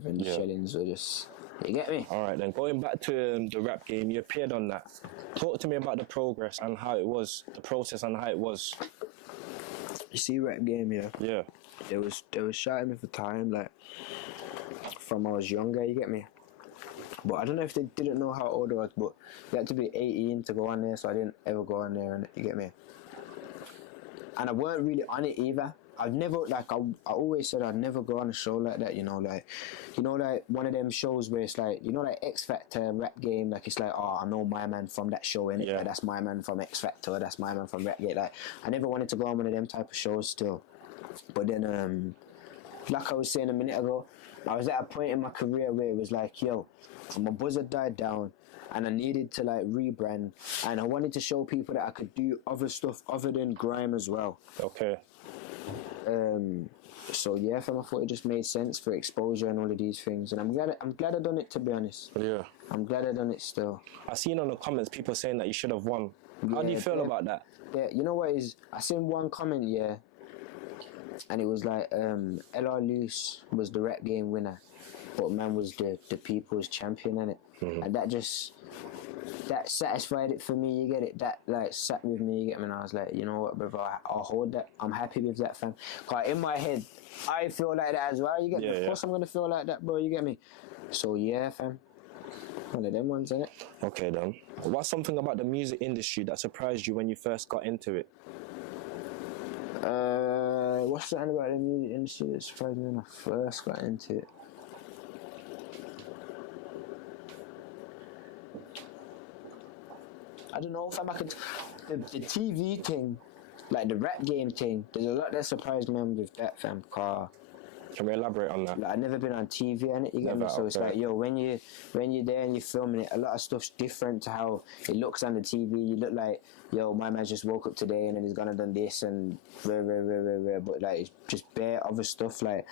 bruv, and the shellings were just, you get me? All right, then going back to the rap game, you appeared on that. Talk to me about the progress and how it was, the process and how it was. You see, rap game, yeah. Yeah. They was shouting me for time, like from I was younger, you get me? But I don't know if they didn't know how old I was, but you had to be 18 to go on there, so I didn't ever go on there, and you get me? And I weren't really on it either. I've never, like, I always said I'd never go on a show like that, you know, like one of them shows where it's like, you know, like X Factor, rap game, like it's like, oh, I know my man from that show, innit? Yeah. Like, that's my man from X Factor, that's my man from rap game. Like, I never wanted to go on one of them type of shows still. But then, like I was saying a minute ago, I was at a point in my career where it was like, yo, my buzz had died down, and I needed to like rebrand, and I wanted to show people that I could do other stuff other than grime as well. Okay. So yeah, fam, I thought it just made sense for exposure and all of these things, and I'm glad I done it, to be honest. Yeah. I'm glad I done it still. I seen on the comments people saying that you should have won. How do you feel about that? Yeah, you know what is? I seen one comment, yeah, and it was like, LR Loose was the rap game winner, but man was the people's champion, innit? And that satisfied it for me, you get it? That like sat with me, you get me? And I was like, you know what, brother, I'll hold that. I'm happy with that, fam. Cause in my head, I feel like that as well, you get me? Of course I'm gonna feel like that, bro, you get me? So yeah, fam. One of them ones, innit? Okay, then. What's something about the music industry that surprised you when you first got into it? What's something about the music industry that surprised me when I first got into it? I don't know, fam. The TV thing, like the rap game thing, there's a lot that surprised me with that, fam. Can we elaborate on that? Like, I've never been on TV, and you get me. So it's like, yo, when you're there and you're filming it, a lot of stuff's different to how it looks on the TV. You look like, yo, my man just woke up today and then he's gonna done this and rare. But like, it's just bare other stuff. Like,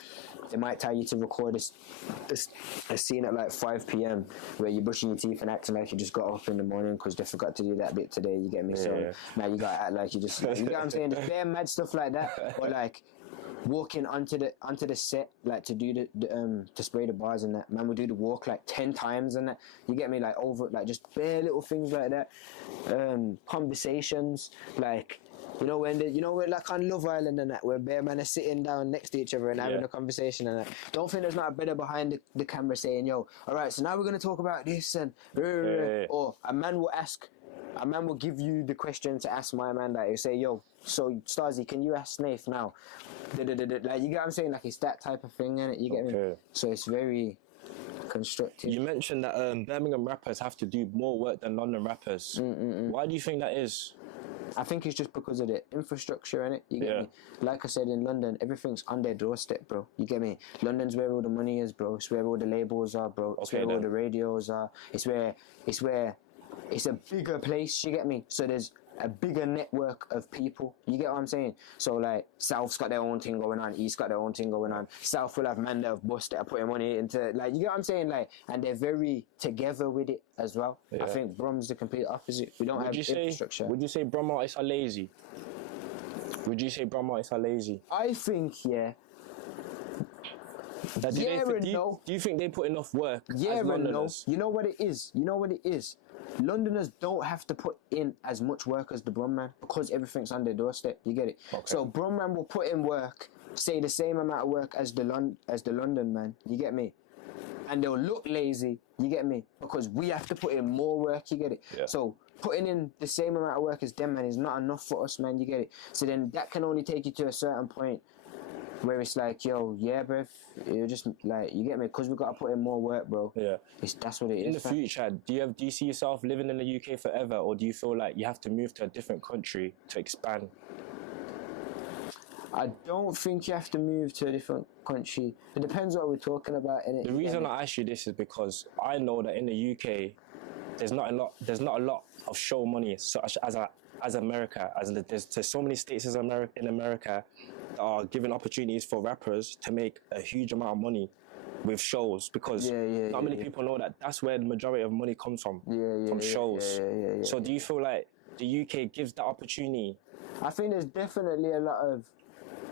they might tell you to record a scene at like 5 p.m. where you're brushing your teeth and acting like you just got up in the morning because they forgot to do that bit today. You get me? So now you gotta act like you just, like, you get what I'm saying? There's bare mad stuff like that. Or like, walking onto the set, like to do the to spray the bars and that, man would do the walk like 10 times and that, you get me? Like, over, like, just bare little things like that. Conversations, like, you know when like on Love Island and that, where bare men are sitting down next to each other and having a conversation and that. Don't think there's not a brother behind the camera saying, yo, alright, so now we're gonna talk about this, and or a man will give you the question to ask my man, that you say, yo, so Starzy, can you ask Snaith now? Like, you get what I'm saying? Like, it's that type of thing, innit? You get me? So it's very constructive. You mentioned that Birmingham rappers have to do more work than London rappers. Why do you think that is? I think it's just because of the infrastructure, innit? You get me? Like I said, in London, everything's on their doorstep, bro. You get me? London's where all the money is, bro. It's where all the labels are, bro. It's where all the radios are. It's a bigger place, you get me? So there's a bigger network of people, you get what I'm saying? So like, South's got their own thing going on, East got their own thing going on, South will have men that have bust that are putting money into, like, you get what I'm saying? Like, and they're very together with it as well. I think Brum's the complete opposite. We don't have infrastructure. Would you say Brum artists are lazy? I think, yeah. Do you think they put enough work? Yeah, and no. You know what it is? Londoners don't have to put in as much work as the Brum man because everything's on their doorstep. You get it? Okay. So Brum man will put in work, say the same amount of work as the London man. You get me? And they'll look lazy. You get me? Because we have to put in more work. You get it? Yeah. So putting in the same amount of work as them, man, is not enough for us, man. You get it? So then that can only take you to a certain point where it's like, yo, yeah, bruv, you're just like, you get me? Because we got to put in more work, bro. Yeah. That's what it is. In the future, do you see yourself living in the UK forever, or do you feel like you have to move to a different country to expand? I don't think you have to move to a different country. It depends what we're talking about, innit? The reason I ask you this is because I know that in the UK, there's not a lot of show money such as America. There's so many states in America that are giving opportunities for rappers to make a huge amount of money with shows, because not many people know that that's where the majority of money comes from, from shows. So do you feel like the UK gives that opportunity? I think there's definitely a lot of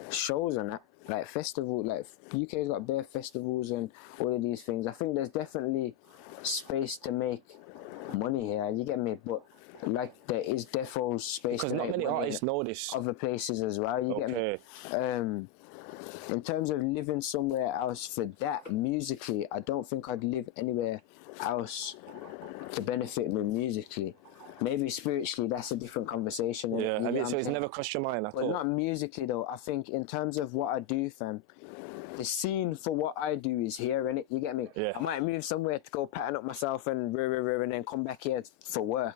shows on that. like festival, like UK's got bare festivals and all of these things. I think there's definitely space to make money here. You get me? But like there is defo space because to not make many money artists know this. other places as well. You get me? In terms of living somewhere else for that musically, I don't think I'd live anywhere else to benefit me musically. Maybe spiritually, that's a different conversation. Yeah, I mean, so it's never crossed your mind at all? But not musically though. I think in terms of what I do, fam, the scene for what I do is here, innit? You get me? Yeah. I might move somewhere to go pattern up myself and then come back here for work.